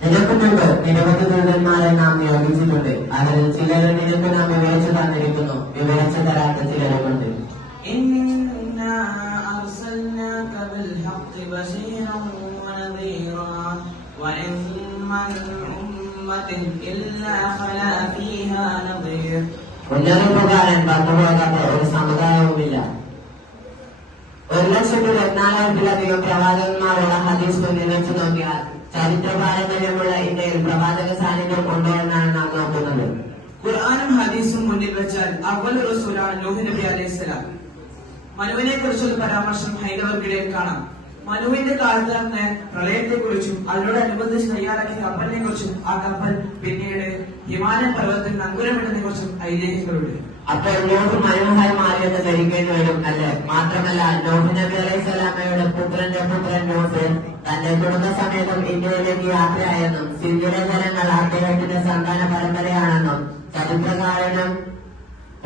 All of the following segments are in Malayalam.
നിനക്ക് മുമ്പ് നിരവധി ദൂതന്മാരെ നാം നിയോഗിച്ചിട്ടുണ്ട്. അതിൽ ചിലരെ നിനക്ക് നാം വിവരിച്ചു തന്നിരിക്കുന്നു, വിവരിച്ചു തരാത്ത ചിലരുമുണ്ട്. മുന്നറിയിപ്പുകാരൻ വന്നുപോകാത്ത ഒരു സമുദായവുമില്ല. 1,14,000-ലധികം പ്രവാചകന്മാരുള്ള ഹദീസ് മുന്നിൽ നോക്കിയാൽ ചരിത്ര പാരമ്പര്യമുള്ള ഇന്ത്യയിൽ പ്രവാചക സാന്നിധ്യം ഉണ്ടോ എന്നാണ് നാം നോക്കുന്നത്. ഖുർആനും ഹദീസും മുന്നിൽ വെച്ചാൽ അവ്വൽ റസൂലാണ് നൂഹ് നബി അലൈഹിസ്സലാം. മനുവിനെ കുറിച്ചുള്ള പരാമർശം ഹൈന്ദവർക്കിടയിൽ കാണാം. മനുവിന്റെ കാലത്ത് തന്നെ പ്രളയത്തെ കുറിച്ചും അതിനോടനുബന്ധിച്ച് തയ്യാറാക്കിയ കപ്പലിനെ കുറിച്ചും ആ കപ്പൽ പിന്നീട് ഹിമാലയൻ പർവ്വതത്തിൽ നങ്കൂരമിടുന്നതിനെ കുറിച്ചും ഐതിഹ്യങ്ങളുണ്ട്. അപ്പോൾ നൂഹ് മനുവായി മാറിയെന്ന് ധരിക്കേണ്ടി വരും അല്ലേ? മാത്രമല്ല നൂഹ് നബി അലൈഹിസ്സലാമയുടെ പുത്രന്റെ പുത്രൻ നൂഹ് തന്റെ കുടുംബസമേതം ഇന്ത്യയിലേക്ക് യാത്രയായെന്നും സിന്ധിലെ ജനങ്ങൾ അദ്ദേഹത്തിന്റെ സന്താന പരമ്പരയാണെന്നും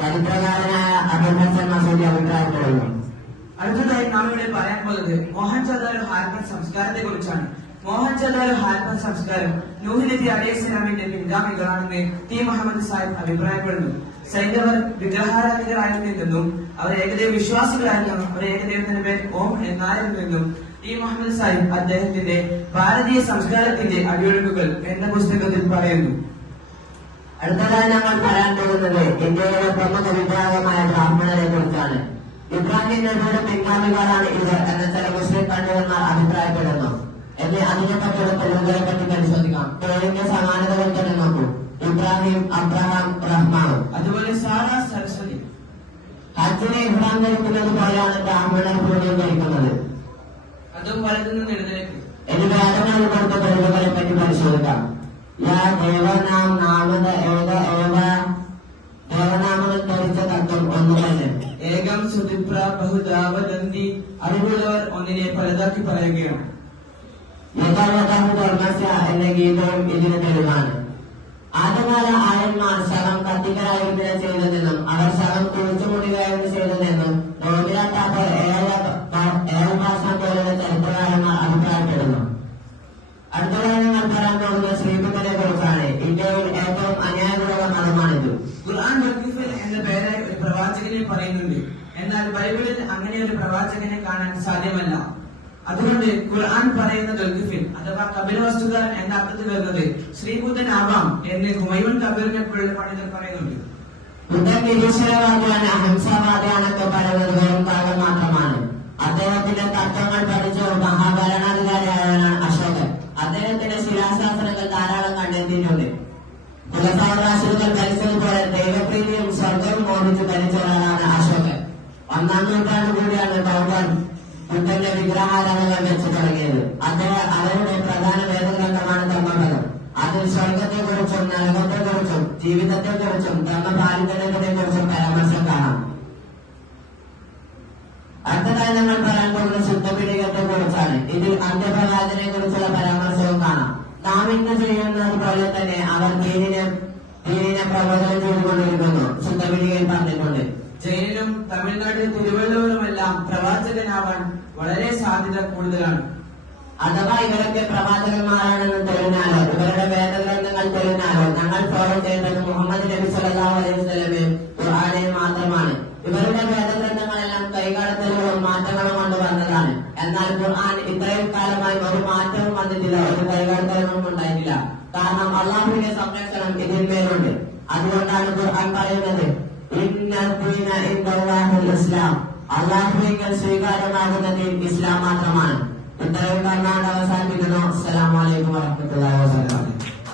ചരിത്രകാരനായ അബുൽ ഹസൻ മസൂദി അഭിപ്രായപ്പെടുന്നു. അടുത്തതായി നാം ഇവിടെ പറയാൻ പോകുന്നത് മോഹൻജദാരോ ഹാരപ്പൻ സംസ്കാരത്തെ കുറിച്ചാണ്. മോഹൻജദാരോ ഹാരപ്പൻ സംസ്കാരം നൂഹ് നബി അലൈഹിസ്സലാമിന്റെ പിൻഗാമികളാണെന്ന് ടി മുഹമ്മദ് സാഹിബ് അഭിപ്രായപ്പെടുന്നു. സൈന്യവർ വിഗ്രഹാരാധികരായിരുന്നെന്നും അവർ ഏകദൈവ വിശ്വാസികളായിരുന്നെന്നും അവർ ഏകദൈവത്തിന്റെ പേര് ഓം എന്നായിരുന്നെന്നും ടി മുഹമ്മദ് സാഹിബ് അദ്ദേഹത്തിന്റെ ഭാരതീയ സംസ്കാരത്തിന്റെ അടിയൊഴുക്കുകൾ എന്ന പുസ്തകത്തിൽ പറയുന്നു. അടുത്തതായി ഞങ്ങൾ പറയാൻ പോകുന്നത് ഇന്ത്യയിലെ പ്രമുഖ വിഭാഗമായ ബ്രാഹ്മണരെ കുറിച്ചാണ്. ഇബ്രാഹിം നബിയുടെ പിൻഗാമികളാണ് ഇവർ എന്ന ചില മുസ്ലിം പണ്ഡിതന്മാർ അഭിപ്രായപ്പെടുന്നു. എന്നെ അതിനെപ്പറ്റിയുള്ള തെളിവുകളെ പറ്റി പരിശോധിക്കാം. പേരിന്റെ സമാനതകൾ തന്നെ നോക്കൂ. ഇബ്രാഹിം, അബ്രഹാം, റഹ്മാൻ, അതുപോലെ സാറ, സരസ്വതി. ഹജ്ജിനെ ഇഹ്റാം ധരിക്കുന്നത് പോലെയാണ് ബ്രാഹ്മണർ പൂർണ്യം ധരിക്കുന്നത്. അതും വലത്തു നിന്ന് എഴുന്നേൽക്കും. ഇനി വേദങ്ങളിൽ കൊടുത്ത തെളിവുകളെ പറ്റി പരിശോധിക്കാം. ദേവനാമങ്ങൾ ധരിച്ച തത്വം ഒന്നു തന്നെ. ഏകം സുതിപ്ര ബഹുദാവദന്തി, അറിവുള്ളവർ ഒന്നിനെ പലതാക്കി പറയുകയാണ്. എന്ന ഗീതവും ഇതിന് തെളിവാണ്. ആദ്യകാല ആയന്മാർ ശവം കത്തിക്കലായിരുന്നു ചെയ്തതെന്നും അവർ ശവം കുഴിച്ചുമൂടുകയായിരുന്നു ചെയ്തതെന്നും നോബിലാത്താപ്പോൾ ഏഴാസം പോലുള്ള ചരിത്രകാരന്മാർ അഭിപ്രായപ്പെടുന്നു. അടുത്തതായി ഞങ്ങൾ പറയാൻ പോകുന്ന ശ്രീബുദ്ധനെ കുറിച്ചാണ്. ഇന്ത്യയിൽ ഏറ്റവും അന്യായമുള്ള മതമാണിത്. ഖുർആൻ എന്ന പേരായി ഒരു പ്രവാചകനെ പറയുന്നുണ്ട്. എന്നാൽ ബൈബിളിൽ അങ്ങനെ ഒരു പ്രവാചകനെ കാണാൻ സാധ്യമല്ല. അതുകൊണ്ട് ഖുർആൻ പറയുന്ന ദുൽഖിഫിൻ അഥവാ കപില വസ്തുകാരൻ എന്ന അർത്ഥത്തിൽ വരുന്നത് ശ്രീബുദ്ധനാവാം എന്ന് ഹുമയൂൺ കബീറിനെ പോലുള്ള പണ്ഡിതർ പറയുന്നുണ്ട്. ബുദ്ധൻ നിരീശ്വരവാദിയാണ്, അഹിംസാവാദിയാണൊക്കെ പറയുന്നത് വെറും കാലം മാത്രമാണ്. അദ്ദേഹത്തിന്റെ തത്വങ്ങൾ പഠിച്ച മഹാഭരണാധികാരിയായാണ് അശോകൻ. അദ്ദേഹത്തിന്റെ ശിലാശാസ്ത്രങ്ങൾ ധാരാളം കണ്ടെത്തിയിട്ടുണ്ട്. കുലസാവകാശികൾ ഭരിച്ചതുപോലെ ദൈവപ്രീതിയും സ്വർഗവും മോഹിച്ച് ഭരിച്ച ഒരാളാണ് അശോകൻ. 1-ാം നൂറ്റാണ്ട് കൂടിയാണ് ബൗദ്ധൻ ബുദ്ധന്റെ വിഗ്രഹാരാധനകൾ വെച്ച് തുടങ്ങിയത്. അവരുടെ പ്രധാന വേദഗ്രന്ഥമാണ് ധർമ്മപദം. അതിൽ സ്വർഗത്തെക്കുറിച്ചും നരകത്തെക്കുറിച്ചും ജീവിതത്തെക്കുറിച്ചും ധർമ്മപാലിതനെക്കുറിച്ചും പരാമർശം കാണാം. അടുത്തതായി ഞങ്ങൾ പറയാൻ പോകുന്ന ശുദ്ധപീഠികത്തെ കുറിച്ചാണ്. ഇതിൽ അന്ത്യപ്രവാചനെ കുറിച്ചുള്ള പരാമർശവും കാണാം. നാം ഇന്ന് ചെയ്യുന്നത് പോലെ തന്നെ അവർ ദീനിനെ പ്രബോധനം ചെയ്തുകൊണ്ടിരിക്കുന്നു. ശുദ്ധപീഠികയിൽ പറഞ്ഞിട്ടുണ്ട്. ജൈനനും തമിഴ്നാട്ടിൽ തിരുവള്ളൂരുമെല്ലാം പ്രവാചകനാവാൻ വളരെ സാധ്യത കൂടുതലാണ്. അഥവാ ഇവരൊക്കെ പ്രവാചകന്മാരാണെന്ന് തെളിഞ്ഞാലോ ഇവരുടെ വേദഗ്രന്ഥങ്ങൾ തെളിഞ്ഞാലോ ഞങ്ങൾ ഫോളോ ചെയ്യേണ്ടത് മുഹമ്മദ് നബി സല്ലല്ലാഹു അലൈഹി വസല്ലമയും ഖുർആനെയും മാത്രമാണ്. ഇവരുടെ വേദഗ്രന്ഥങ്ങളെല്ലാം കൈകാലത്തലുകളും മാറ്റങ്ങളും കൊണ്ട് വന്നതാണ്. എന്നാൽ ഖുർആൻ ഇത്രയും കാലമായി ഒരു മാറ്റവും വന്നിട്ടില്ല, ഒരു കൈകാലത്തലവും ഉണ്ടായിട്ടില്ല. കാരണം അള്ളാഹുവിന്റെ സംരക്ഷണം ഇതിന്മേലുണ്ട്. അതുകൊണ്ടാണ് ഖുർആൻ പറയുന്നത് ഇസ്ലാം, അള്ളാഹുവിൽ സ്വീകാര്യമാകുന്ന ദീൻ ഇസ്ലാം മാത്രമാണ്. ഇത്രയും പറഞ്ഞാണ്